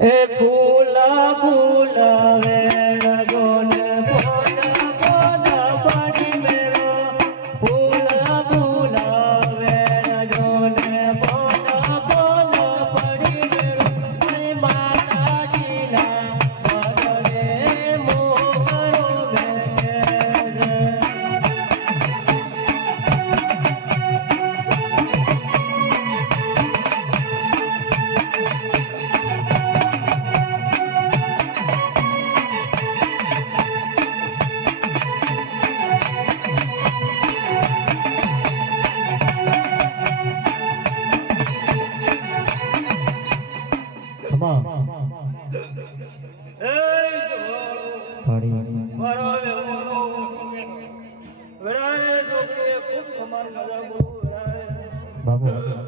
એ ફૂલા ફૂલા વેણ જોને ફોડા ફોડા પાડી મેરો ફૂલા ફૂલા વેણ જોને ફોડા ફોડા પાડી મેરો માતાજીના પગને મોરો બાબુ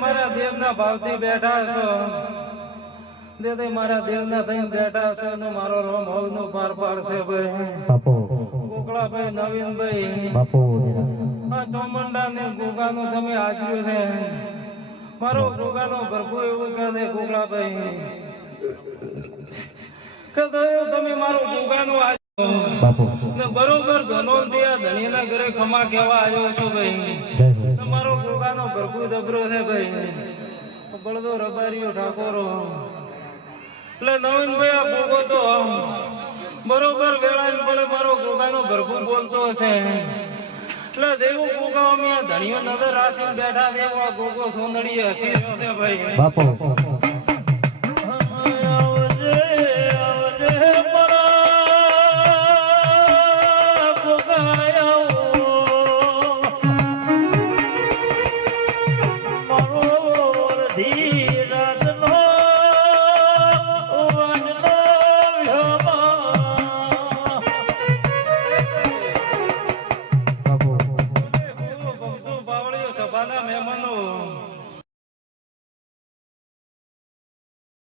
મારા દેવના ભાવથી બેઠા છો દે મારા દેવના થઈને બેઠા છો ને મારો રોમ હવનો પાર પાડશે ભાઈ બાપુ કોકળા ભાઈ નવીનભાઈ બાપુ આ ચોમંડા ને ગોગાનો તમે આજ્યો છે મારો ગોગાનો ભરપૂર એવું કહે દે કોકળા ભાઈ કે તમે મારો ગોગાનો બાપુ ને બરોબર ધનોલ દિયા ધણીના ઘરે ખમા કેવા આવ્યો છો ભાઈ તમારો ગોગાનો ભરપૂર દબરો છે ભાઈ બળદો રબારીઓ ઠાકોરો એટલે નવીનભાઈ આ ગોગો તો બરોબર વેળા પડે મારો ગોગાનો ભરપૂર બોલતો હશે એટલે દેવું ગોગા અમે ધણીઓ નજર રાખીને બેઠા દેવા ગોગો સોંદડી હસી રહ્યો છે ભાઈ બાપુ મહેમાનો